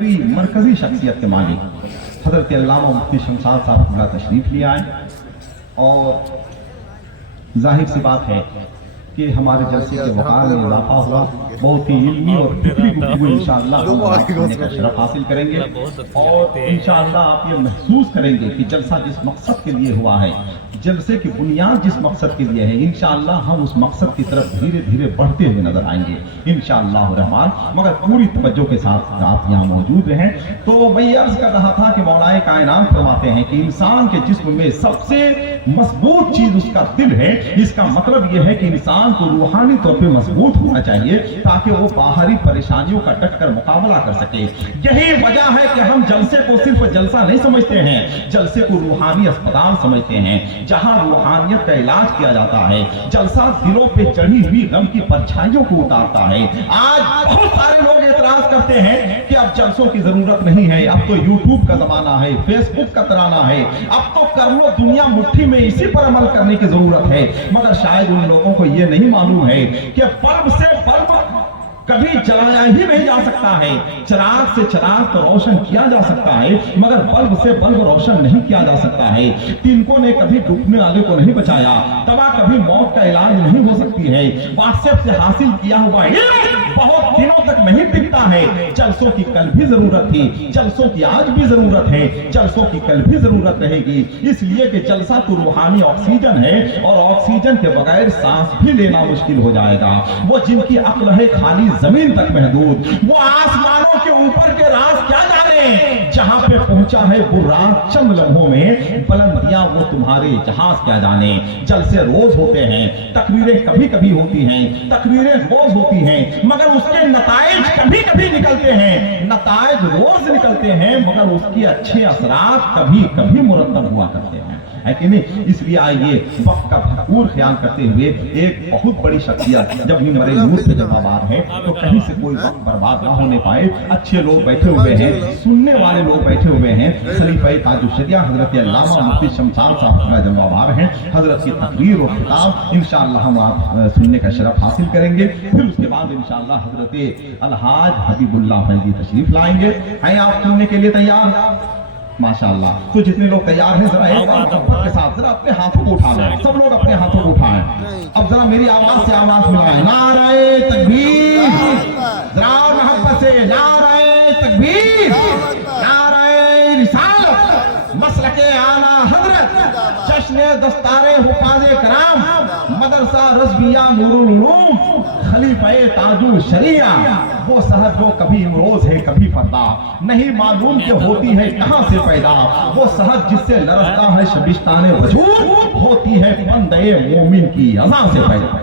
मरकजी शख्सियत के मालिक हजरत अल्लामा मुफ्ती शमशाद साहब तशरीफ ले आए और जाहिर सी बात है कि हमारे जलसे के वक़ार में इजाफा हुआ, बहुत ही इल्मी और फिक्री गुफ्तगू इंशाअल्लाह हम करने का शरफ हासिल करेंगे और इंशाअल्लाह आप ये महसूस करेंगे कि जलसा जिस मकसद के लिए हुआ है, जलसे की बुनियाद जिस मकसद के लिए है, इंशाअल्लाह हम उस मकसद की तरफ धीरे धीरे बढ़ते हुए नजर आएंगे इंशाअल्लाह रहमान। मगर पूरी तवज्जो के साथ आप यहाँ मौजूद रहें। तो मैं ये अर्ज कर रहा था कि मौलाए कायनात फरमाते हैं कि इंसान के जिस्म में सबसे मजबूत चीज उसका दिल है। इसका मतलब यह है कि इंसान को रूहानी तौर पे मजबूत होना चाहिए ताकि वो बाहरी परेशानियों का डट कर मुकाबला कर सके। यही वजह है कि हम जलसे को सिर्फ जलसा नहीं समझते हैं, जलसे को रूहानी अस्पताल समझते हैं, जहां रूहानियत का इलाज किया जाता है। जलसा दिलों पे चढ़ी हुई गम की परछाइयों को उतारता है। आज बहुत सारे लोग एतराज करते हैं कि अब जलसों की जरूरत नहीं है, अब तो यूट्यूब का जमाना है, फेसबुक का तराना है, अब तो कर लो दुनिया मुट्ठी में, इसी पर अमल करने की जरूरत है। मगर शायद उन लोगों को यह नहीं मालूम है कि बल्ब से बल्ब कभी जलाया ही नहीं जा सकता है। चिराग से चिराग तो रोशन किया जा सकता है, मगर बल्ब से बल्ब रोशन नहीं किया जा सकता है। तिनकों ने कभी डूबने वाले को नहीं बचाया, दवा कभी मौत का इलाज नहीं हो सकती है। व्हाट्सएप से हासिल किया हुआ इल्म बहुत दिनों तक नहीं टिकता है। जलसों की कल भी जरूरत थी, जलसों की आज भी जरूरत है, जलसों की कल भी जरूरत रहेगी। इसलिए कि जलसा तो रूहानी ऑक्सीजन है और ऑक्सीजन के बगैर सांस भी लेना मुश्किल हो जाएगा। वो जिनकी अक्ल है खाली जमीन तक महदूद, वो आसमानों के ऊपर के राज क्या जाने, जहां पे पहुंचा है बुर्राक चंद लम्हों में, बुलंदियां वो तुम्हारे जहाज क्या जाने। जलसे रोज होते हैं, तकरीरें कभी कभी होती हैं, तकरीरें रोज होती हैं, मगर उसके नताइज कभी कभी निकलते हैं। नताइज रोज निकलते हैं, मगर उसके अच्छे असरात कभी कभी मुरतब हुआ करते हैं, है कि नहीं। इसलिए आइए वक्त का भरपूर ख्याल करते हुए, एक बहुत बड़ी शख्सियत जब मिंबर नूर पे जमावार है तो कहीं से कोई वक्त बर्बाद ना होने पाए। अच्छे लोग बैठे हुए हैं, सुनने वाले लोग बैठे हुए हैं। खलीफा ताजुश्शरिया हजरत अल्लामा मुफ्ती शमशाद साहब जमावार हैं। हजरत की तकरीर और खिताब इंशाअल्लाह हम आप सुनने का शरफ हासिल करेंगे। फिर उसके बाद इंशाअल्लाह हजरत अलहाज हबीबुल्लाह फैजी तशरीफ लाएंगे। हैं आप सुनने के लिए तैयार? माशाअल्लाह। तो जितने लोग तैयार हैं जरा एक बार मोहब्बत के साथ जरा अपने हाथों को उठा लें, सब लोग अपने हाथों को उठाएं। अब जरा मेरी आवाज से आवाज मिलाएं, नारे तकबीर, जरा मोहब्बत से नारे तकबीर, नारे रिसालत, मसलके आला हजरत, जश्न दस्तारे हुफाज़े कराम, मदरसा रज़विया नूरुल उलूम, खलीफे ताजुल शरिया। वो सहज वो कभी इमरोज है कभी फरदा, नहीं मालूम कि होती है कहां से पैदा। वो सहज जिससे लरसता है शबिस्ताने वजूद, होती है बंदे मोमिन की अज़ा से पैदा।